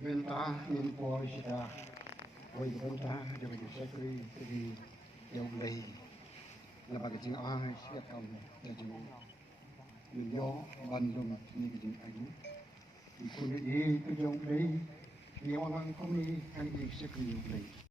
Venta in Porsche, với venta cho mình sẽ đi theo đây là bà cái chữ ai sẽ cầm để chữ mình gió ban đồng như cái chữ ảnh thì con đi cái dòng đấy nhiều lắm không đi hay đi sẽ cứ đây